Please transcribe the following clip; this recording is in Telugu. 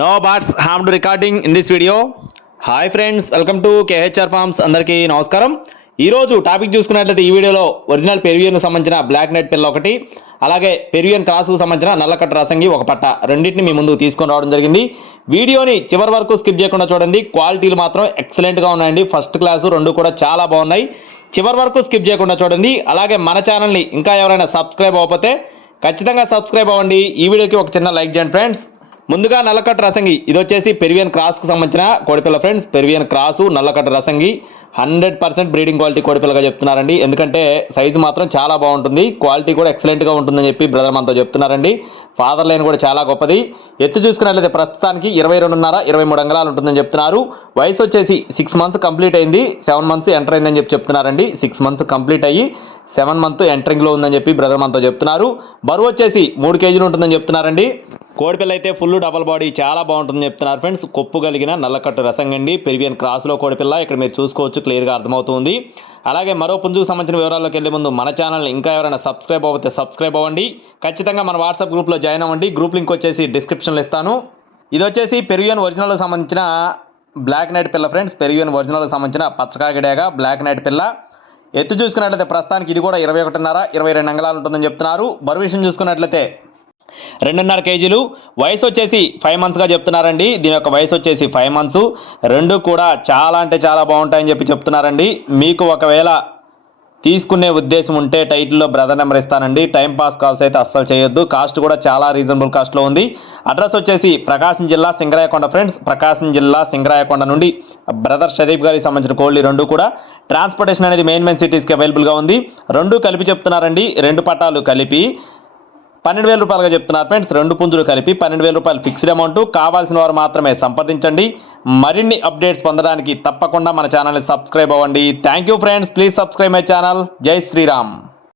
No bats harm to recording in this video hi friends welcome to KHR farms అందరికీ నమస్కారం. ఈరోజు టాపిక్ చూసుకున్నట్లయితే ఈ వీడియోలో ఒరిజినల్ పెరివియన్కు సంబంధించిన బ్లాక్ నెట్ పిల్ల ఒకటి అలాగే పెరివియన్ క్రాస్కు సంబంధించిన నల్లకట్ట రసంగి ఒక పట్ట. రెండింటిని మీ ముందుకు తీసుకొని రావడం జరిగింది. వీడియోని చివరి వరకు స్కిప్ చేయకుండా చూడండి. క్వాలిటీలు మాత్రం ఎక్సలెంట్గా ఉన్నాయండి. ఫస్ట్ క్లాసు రెండు కూడా చాలా బాగున్నాయి. చివరి వరకు స్కిప్ చేయకుండా చూడండి. అలాగే మన ఛానల్ని ఇంకా ఎవరైనా సబ్స్క్రైబ్ అవ్వకపోతే ఖచ్చితంగా సబ్స్క్రైబ్ అవ్వండి. ఈ వీడియోకి ఒక చిన్న లైక్ చేయండి ఫ్రెండ్స్ ముందుగా నల్లకట్ట రసంగి. ఇది వచ్చేసి పెరివియన్ క్రాస్కు సంబంధించిన కోడిపిల్ల ఫ్రెండ్స్. పెరివియన్ క్రాసు నల్లకట్ట రసంగి. హండ్రెడ్ పర్సెంట్ బ్రీడింగ్ క్వాలిటీ కోడిపిల్లగా చెప్తున్నారండి. ఎందుకంటే సైజు మాత్రం చాలా బాగుంటుంది. క్వాలిటీ కూడా ఎక్సలెంట్గా ఉంటుందని చెప్పి బ్రదర్ మనతో చెప్తున్నారండి. ఫాదర్ లైన్ కూడా చాలా గొప్పది. ఎత్తు చూసుకున్నట్లయితే ప్రస్తుతానికి ఇరవై రెండున్నర ఇరవై మూడు అంగళాలు ఉంటుందని చెప్తున్నారు. వయసు వచ్చేసి సిక్స్ మంత్స్ కంప్లీట్ అయింది. సెవెన్ మంత్స్ ఎంటర్ అయిందని చెప్పి చెప్తున్నారండి. సిక్స్ మంత్స్ కంప్లీట్ అయ్యి సెవెన్ మంత్ ఎంటరింగ్లో ఉందని చెప్పి బ్రదర్ మనతో చెప్తున్నారు. బరువు వచ్చేసి మూడు కేజీలు ఉంటుందని చెప్తున్నారండి. కోడిపిల్ల అయితే ఫుల్ డబల్ బాడీ చాలా బాగుంటుందని చెప్తున్నారు ఫ్రెండ్స్. కొప్పు కలిగిన నల్లకట్టు రసంగండి. పెరివియన్ క్రాస్లో కోడిపిల్ల ఇక్కడ మీరు చూసుకోవచ్చు క్లియర్గా అర్థమవుతుంది. అలాగే మరో పుంజుకు సంబంధించిన వివరాల్లోకి వెళ్ళే ముందు మన ఛానల్ని ఇంకా ఎవరైనా సబ్స్క్రైబ్ అవ్వతే సబ్స్క్రైబ్ అవ్వండి. ఖచ్చితంగా మన వాట్సాప్ గ్రూప్లో జాయిన్ అవ్వండి. గ్రూప్ లింక్ వచ్చేసి డిస్క్రిప్షన్లో ఇస్తాను. ఇది వచ్చేసి పెరివియన్ ఒరిజినల్కి సంబంధించిన బ్లాక్ నైట్ పిల్ల ఫ్రెండ్స్. పెరివియన్ ఒరిజినల్కి సంబంధించిన పచ్చకాగిడేగా బ్లాక్ నైట్ పిల్ల. ఎత్తు చూసుకున్నట్లయితే ప్రస్తుతానికి ఇది కూడా ఇరవై ఒకటిన్నర ఇరవై రెండు అంగళాలు ఉంటుందని చెప్తున్నారు. బరువు విషయం చూసుకున్నట్లయితే రెండున్నర కేజీలు. వయసు వచ్చేసి ఫైవ్ మంత్స్గా చెప్తున్నారండి. దీని యొక్క వయసు వచ్చేసి ఫైవ్ మంత్స్ రెండు కూడా చాలా అంటే చాలా బాగుంటాయని చెప్పి చెప్తున్నారండి. మీకు ఒకవేళ తీసుకునే ఉద్దేశం ఉంటే టైటిల్లో బ్రదర్ నెంబర్ ఇస్తానండి. టైం పాస్ కాల్స్ అయితే అస్సలు చేయొద్దు. కాస్ట్ కూడా చాలా రీజనబుల్ కాస్ట్లో ఉంది. అడ్రస్ వచ్చేసి ప్రకాశం జిల్లా సింగరాయకొండ ఫ్రెండ్స్. ప్రకాశం జిల్లా సింగరాయకొండ నుండి బ్రదర్ షరీఫ్ గారికి సంబంధించిన కోళ్ళు రెండు కూడా. ట్రాన్స్పోర్టేషన్ అనేది మెయిన్ మెయిన్ సిటీస్కి అవైలబుల్గా ఉంది. రెండు కలిపి చెప్తున్నారండి. రెండు పట్టాలు కలిపి. పన్నెండు వేల రూపాయలుగా చెప్తున్నారు ఫ్రెండ్స్. రెండు పుంజులు కలిపి పన్నెండు వేల రూపాయలు ఫిక్స్డ్ అమౌంట్. కావాల్సిన వారు మాత్రమే సంప్రదించండి. మరిన్ని అప్డేట్స్ పొందడానికి తప్పకుండా మన ఛానల్ని సబ్స్క్రైబ్ అవ్వండి. Thank you friends. Please subscribe my channel. Jai Shriram.